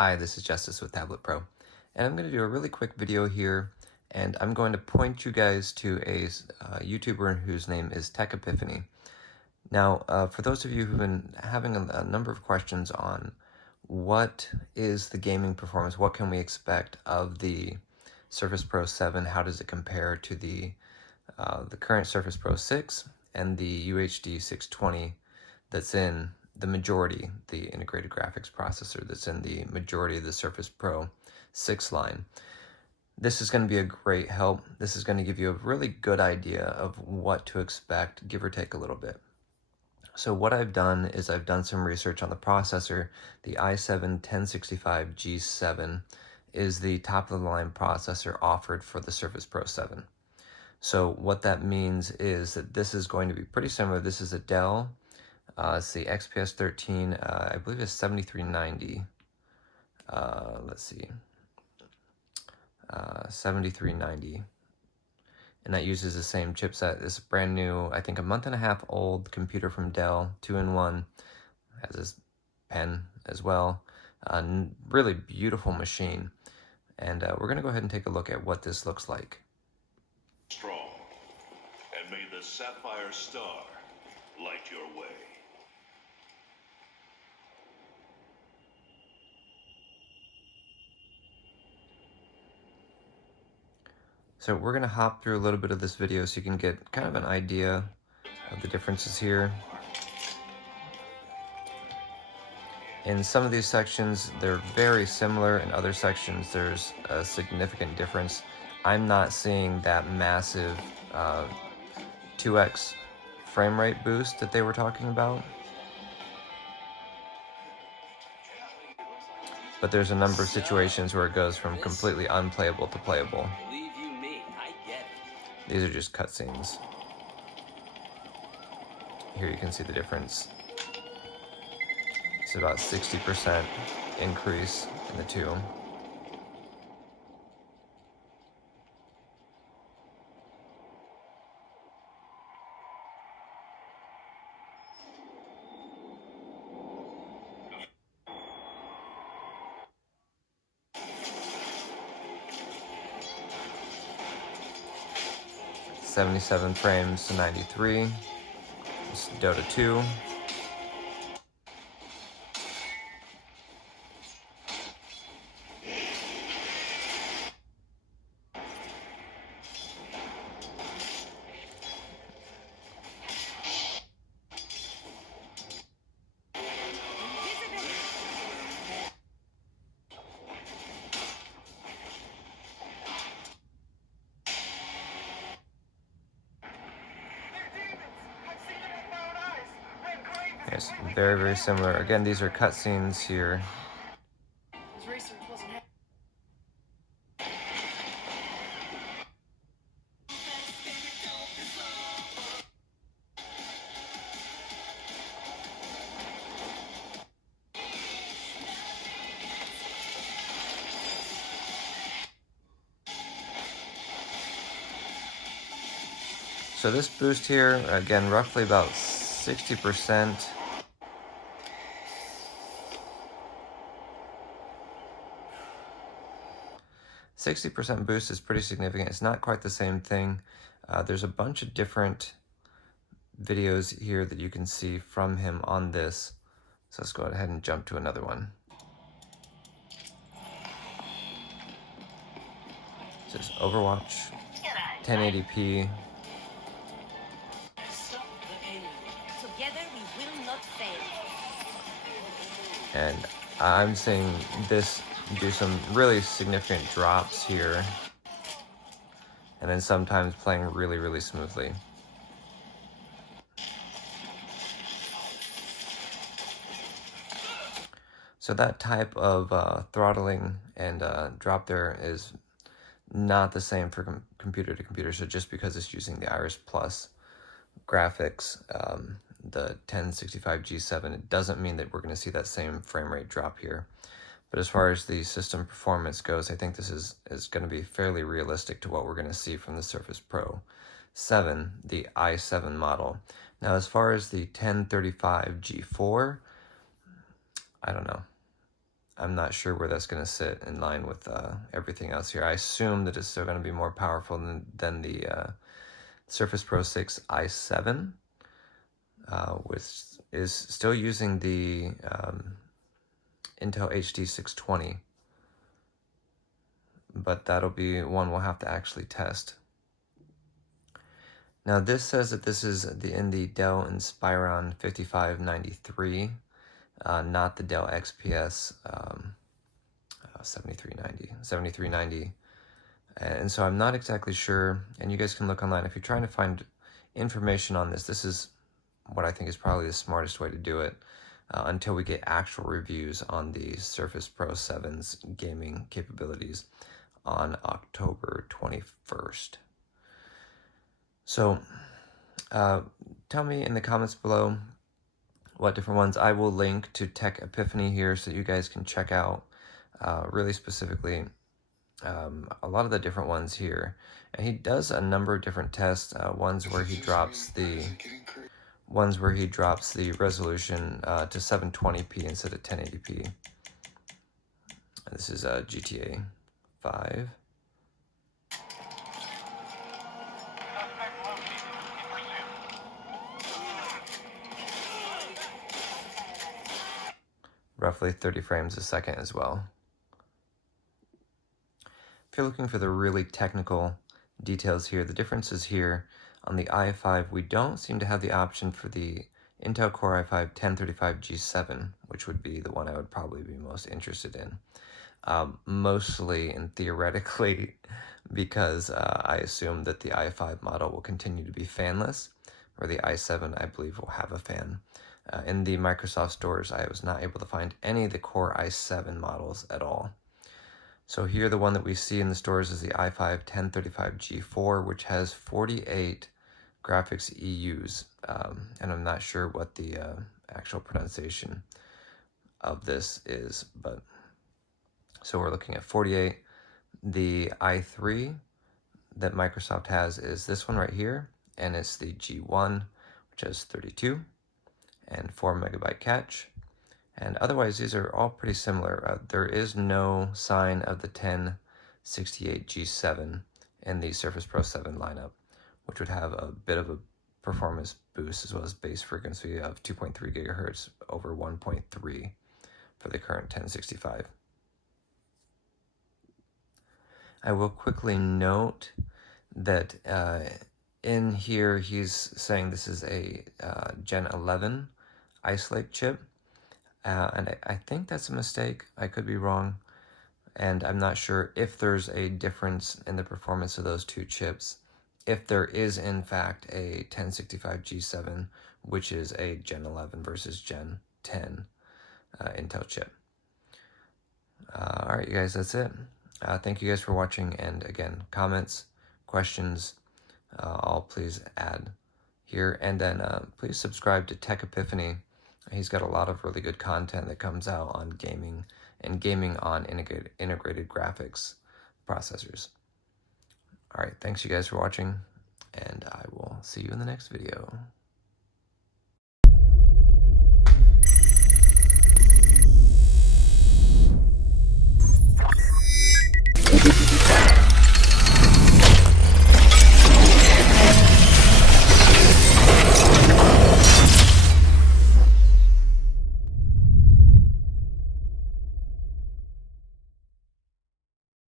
Hi, this is Justice with Tablet Pro, and I'm going to do a really quick video here, and I'm going to point you guys to a YouTuber whose name is Tech Epiphany. Now, for those of you who've been having a number of questions on what is the gaming performance, what can we expect of the Surface Pro 7, how does it compare to the current Surface Pro 6 and the UHD 620 that's in the majority, the integrated graphics processor that's in the majority of the Surface Pro 6 line. This is going to be a great help. This is going to give you a really good idea of what to expect, give or take a little bit. So what I've done is I've done some research on the processor. The i7-1065G7 is the top of the line processor offered for the Surface Pro 7. So what that means is that this is going to be pretty similar. This is a Dell. It's the XPS 13, I believe it's 7390. Let's see. 7390. And that uses the same chipset. It's a brand new, I think a month and a half old computer from Dell, 2-in-1. Has this pen as well. Really beautiful machine. And we're going to go ahead and take a look at what this looks like. Strong, and may the sapphire star light your way. So we're going to hop through a little bit of this video so you can get kind of an idea of the differences here. In some of these sections, they're very similar. In other sections, there's a significant difference. I'm not seeing that massive 2x frame rate boost that they were talking about. But there's a number of situations where it goes from completely unplayable to playable. These are just cutscenes. Here you can see the difference. It's about 60% increase in the two. .77 frames to 93. It's Dota 2. Yes, very, very similar. Again, these are cutscenes here. So this boost here, again, roughly about 60%. %60 boost is pretty significant. It's not quite the same thing. There's a bunch of different videos here that you can see from him on this. So let's go ahead and jump to another one. This is Overwatch, 1080p. Together we will not fail. And I'm seeing this do some really significant drops here, and then sometimes playing really, really smoothly. So that type of throttling and drop there is not the same for computer to computer. So just because it's using the Iris Plus graphics, the 1065G7, it doesn't mean that we're going to see that same frame rate drop here. But as far as the system performance goes, I think this is going to be fairly realistic to what we're going to see from the Surface Pro 7, the i7 model. Now, as far as the 1035G4, I don't know. I'm not sure where that's going to sit in line with everything else here. I assume that it's still going to be more powerful than the Surface Pro 6 i7, which is still using the Intel HD 620, but that'll be one we'll have to actually test. Now this says that this is in the Dell Inspiron 5593, not the Dell XPS 7390. And so I'm not exactly sure, and you guys can look online if you're trying to find information on this. This is what I think is probably the smartest way to do it until we get actual reviews on the Surface Pro 7's gaming capabilities on October 21st. So tell me in the comments below what different ones. I will link to Tech Epiphany here so that you guys can check out really specifically a lot of the different ones here. And he does a number of different tests, ones where he drops the resolution to 720p instead of 1080p. This is GTA 5. Roughly 30 frames a second as well. If you're looking for the really technical details here, the differences here on the i5, we don't seem to have the option for the Intel Core i5 1035G7, which would be the one I would probably be most interested in. Mostly and theoretically because I assume that the i5 model will continue to be fanless, or the i7 I believe will have a fan. In the Microsoft stores, I was not able to find any of the Core i7 models at all. So here the one that we see in the stores is the i5 1035G4, which has 48 graphics EUs, and I'm not sure what the actual pronunciation of this is, but so we're looking at 48. The i3 that Microsoft has is this one right here, and it's the G1, which has 32 and 4 megabyte cache. And otherwise, these are all pretty similar. There is no sign of the 1068G7 in the Surface Pro 7 lineup, which would have a bit of a performance boost as well as base frequency of 2.3 gigahertz over 1.3 for the current 1065. I will quickly note that in here he's saying this is a Gen 11 Ice Lake chip, and I think that's a mistake. I could be wrong, and I'm not sure if there's a difference in the performance of those two chips, if there is in fact a 1065G7, which is a Gen 11 versus Gen 10 Intel chip. Alright, you guys, that's it. Thank you guys for watching, and again, comments, questions, all please add here, and then please subscribe to Tech Epiphany. He's got a lot of really good content that comes out on gaming and gaming on integrated graphics processors. Alright, thanks you guys for watching, and I will see you in the next video.